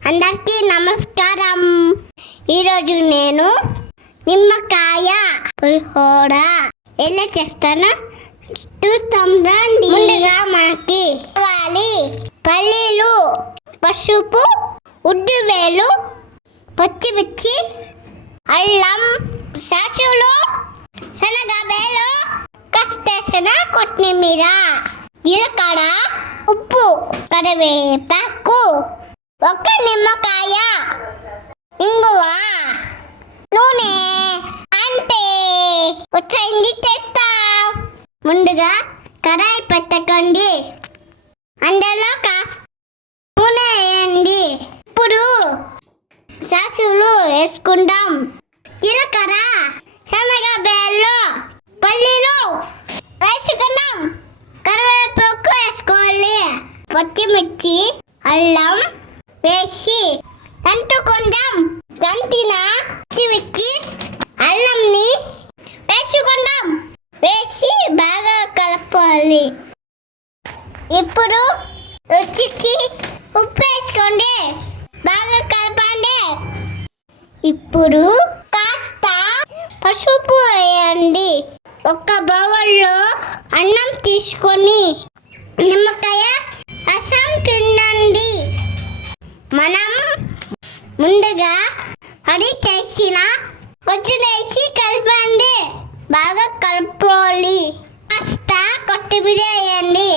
అందరికీ నమస్కారం. ఈరోజు నేను నిమ్మకాయ పులిహోర ఎలా చేస్తానో చూస్తాం రండి. ముందుగా మనకి కావాలి పల్లీలు, పసుపు, ఉద్దివేలు, పచ్చిమిర్చి, అల్లం, సాసులు, శనగబేలు, కస్తేసిన కొత్తిమీర, జీలకర్ర, ఉప్పు, కరివేపాకు, ఒక నిమ్మకాయ, ఇంగువ, నూనె, అంటే వచ్చేయండి చేస్తాం. ముందుగా కడాయి పెట్టకండి, అందులో కాస్త నూనె వేయండి. ఇప్పుడు సాసులు వేసుకుందాం. జీలకర్ర, శనగబేలు, పల్లీలు వేసుకుందాం. కరివేపాకు వేసుకోవాలి. పచ్చిమిర్చి, అల్లం వేసి దంచుకుందాం. దంచిన పచ్చిమిర్చి అల్లంని వేసుకుందాం. వేసి బాగా కలపాలి. ఇప్పుడు రుచికి ఉప్పు వేసుకోండి. బాగా కలపండి. ఇప్పుడు కాస్త పసుపు వేయండి. ఒక బౌల్లో అన్నం తీసుకొని నిమ్మకాయ రసం పిండండి. మనం ముందుగా రెడీ చేసిన కొంచెం వేసి కలపండి. బాగా కలుపుకోవాలి. కాస్త కొత్తిమీర వేయండి.